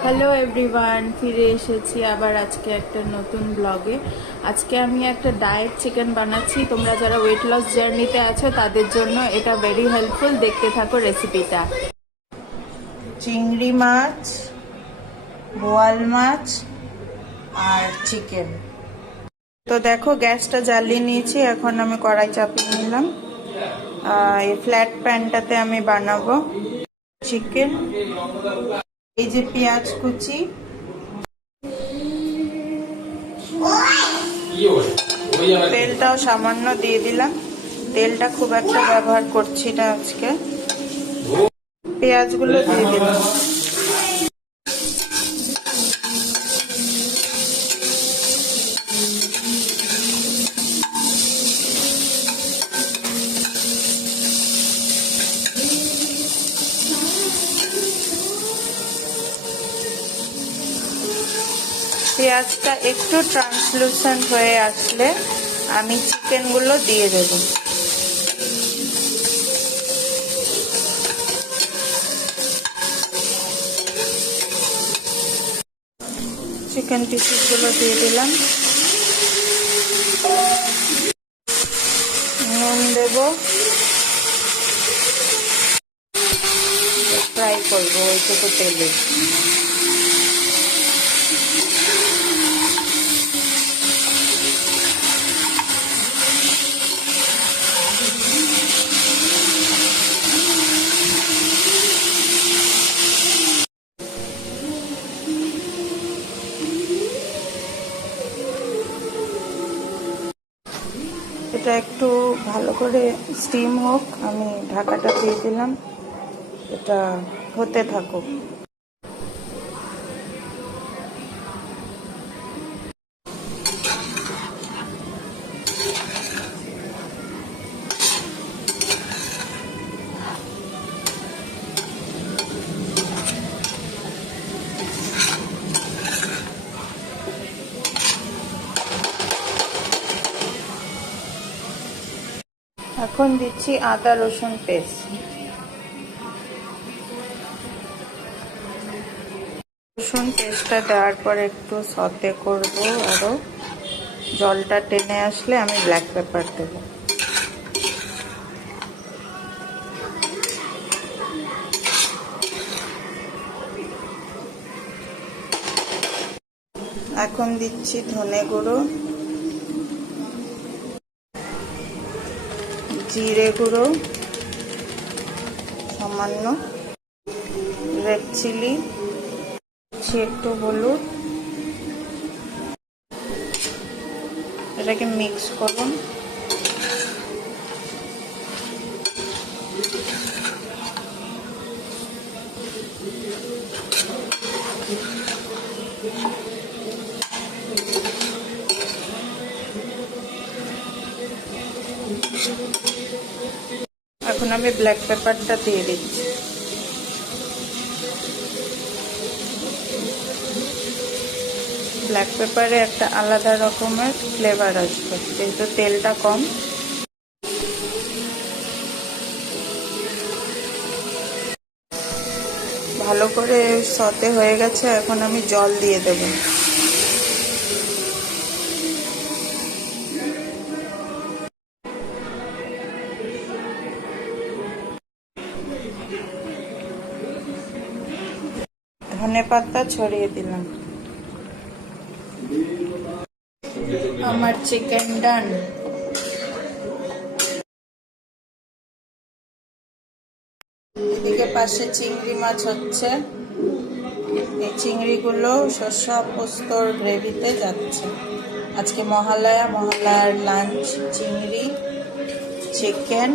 Hello everyone, ফিরে এসেছি আবার আজকে একটা নতুন ব্লগে। আজকে আমি একটা ডায়েট চিকেন বানাচ্ছি। তোমরা যারা ওয়েট লস জার্নিতে আছো তাদের জন্য এটা ভেরি হেল্পফুল। দেখতে থাকো রেসিপিটা। চিংড়ি মাছ, বোয়াল মাছ আর চিকেন। তো দেখো, গ্যাসটা জ্বালিয়ে নিয়েছি। এখন আমি কড়াই চাপিয়ে নিলাম। এই ফ্ল্যাট প্যানটাতে আমি বানাবো চিকেন। এই যে পেঁয়াজ কুচি, তেলটাও সামান্য দিয়ে দিলাম। তেলটা খুব একটা ব্যবহার করছি না আজকে। পেঁয়াজগুলো দিয়ে দিলাম। পেঁয়াজটা একটু ট্রান্সলুসেন্ট হয়ে আসলে আমি চিকেনগুলো দিয়ে দেব। চিকেন পিসগুলো দিয়ে দিলাম। নুন দেব, ফ্রাই করবো ওইটুকু তেলে। এটা একটু ভালো করে স্টিম হোক, আমি ঢাকাটা দিয়ে দিলাম। এটা হতে থাকুক। এখন দিচ্ছি আদা রসুন পেস্ট। রসুন পেস্টটা দেওয়ার পর একটু সতে করব। আরো জলটা টেনে আসলে আমি ব্ল্যাক পেপার দেব। এখন দিচ্ছি ধনে গুঁড়ো, জিরে গুঁড়ো সামান্য, রেড চিলি, একটু হলুদ। এটাকে মিক্স করুন। এখন আমি ব্ল্যাক পেপারটা দিয়ে দিচ্ছি। ব্ল্যাক পেপারে একটা আলাদা রকমের ফ্লেভার আসবে যেহেতু তেলটা কম। ভালো করে সতে হয়ে গেছে, এখন আমি জল দিয়ে দেব। ধনেপাতা ছড়িয়ে দিলাম। আমার চিকেন ডান। এদিকে পাশে চিংড়ি মাছ হচ্ছে। এই চিংড়িগুলো শসা পোস্তর গ্রেভিতে যাচ্ছে। আজকে মহালয়ার লাঞ্চ চিংড়ি, চিকেন